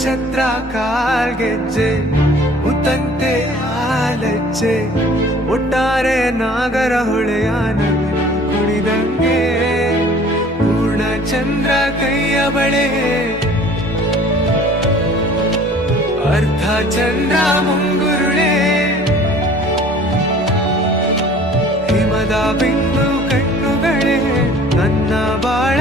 ನಕ್ಷತ್ರ ಕಾಲ್ಗೆಜ್ಜೆ ಮುತ್ತಂತೆ ಆಲಜ್ಜೆ ಒಟ್ಟಾರೆ ನಾಗರ ಹೊಳೆಯ ನವಿಲು ಕುಣಿದಂಗೆ ಪೂರ್ಣ ಚಂದ್ರ ಕೈಯ ಬಳೆ ಅರ್ಧ ಚಂದ್ರ ಮುಂಗುರುಳೆ ಹಿಮದ ಬಿಂದು ಕಣ್ಣುಗಳೇ ನನ್ನ ಬಾಳ